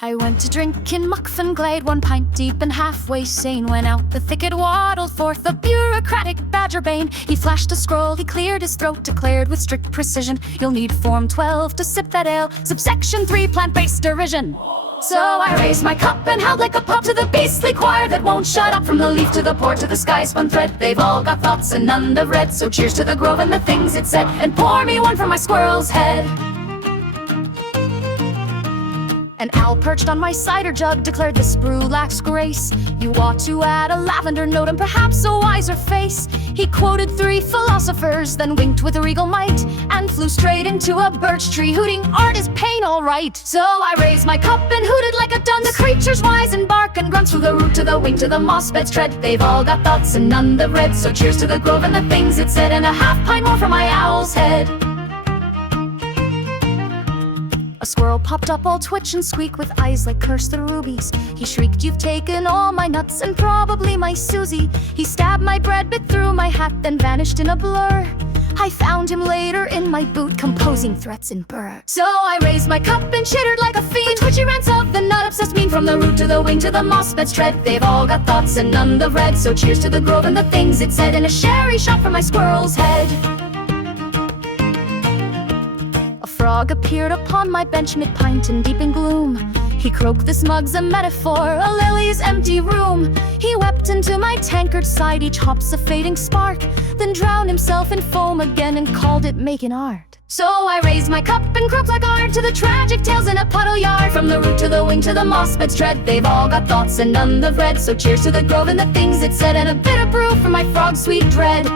I went to drink in Muckfen Glade, 1 pint deep and halfway sane. When out the thicket waddled forth a bureaucratic badger bane. He flashed a scroll, he cleared his throat, declared with strict precision, "You'll need Form 12 to sip that ale, subsection 3 plant-based derision." So I raised my cup and howled like a pup to the beastly choir that won't shut up. From the leaf to the port to the sky-spun thread, they've all got thoughts and none have read. So cheers to the grove and the things it said, and pour me one from my squirrel's head. An owl perched on my cider jug declared this brew lacks grace. You ought to add a lavender note and perhaps a wiser face. He quoted 3 philosophers, then winked with a regal might, and flew straight into a birch tree, hooting, "Art is pain, all right." So I raised my cup and hooted like a dun. The creatures wise and bark and grunt, from the root to the wing to the moss bed's tread. They've all got thoughts and none have read. So cheers to the grove and the things it said, and a half pint more from my owl's head. A squirrel popped up all twitch and squeak with eyes like curse the rubies. He shrieked, "You've taken all my nuts and probably my Susie." He stabbed my bread, bit through my hat, then vanished in a blur. I found him later in my boot, composing threats in burr. So I raised my cup and chittered like a fiend. The twitchy rants of the nut-obsessed mean, from the root to the wing to the moss bed's tread. They've all got thoughts and none have read. So cheers to the grove and the things it said, and a sherry shot from my squirrel's head. A frog appeared upon my bench mid-pint and deep in gloom. He croaked, "This mug's a metaphor, a lily's empty room." He wept into my tankard side, each hop's a fading spark, then drowned himself in foam again and called it making art. So I raised my cup and croaked like art to the tragic tales in a puddle yard. From the root to the wing to the moss bed's tread, they've all got thoughts and none have read. So cheers to the grove and the things it said, and a bit of brew for my frog's sweet dread.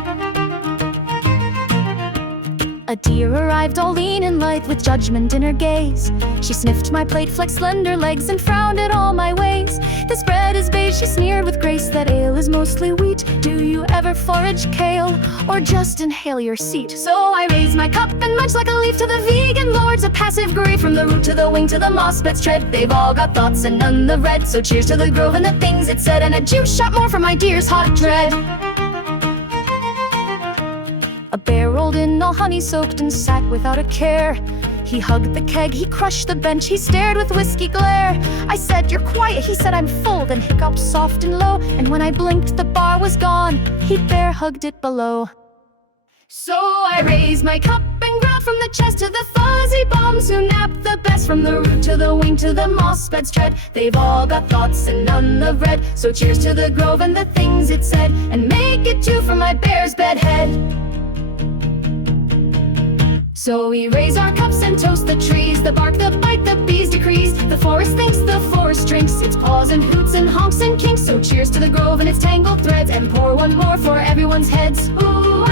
A deer arrived all lean and lithe with judgment in her gaze. She sniffed my plate, flexed slender legs, and frowned at all my ways. "This bread is beige," she sneered with grace, "that ale is mostly wheat. Do you ever forage kale, or just inhale your seat?" So I raised my cup and munched like a leaf to the vegan lords, a passive grief. From the root to the wing to the moss bed's tread, they've all got thoughts and none have read. So cheers to the grove and the things it said, and a juice shot more from my deer's hot dread. A bear rolled in all honey-soaked and sat without a care. He hugged the keg, he crushed the bench, he stared with whiskey glare. I said, "You're quiet," he said, "I'm full," then hiccuped soft and low. And when I blinked, the bar was gone, he'd bear-hugged it below. So I raised my cup and growled from the chest to the fuzzy bums who napped the best. From the root to the wing to the moss bed's tread, they've all got thoughts and none have read. So cheers to the grove and the things it said, and make it 2 from my bear's bed head. So we raise our cups and toast the trees, the bark, the bite, the bees decrease. The forest thinks, the forest drinks, its paws and hoots and honks and kinks. So cheers to the grove and its tangled threads, and pour one more for everyone's heads. Ooh,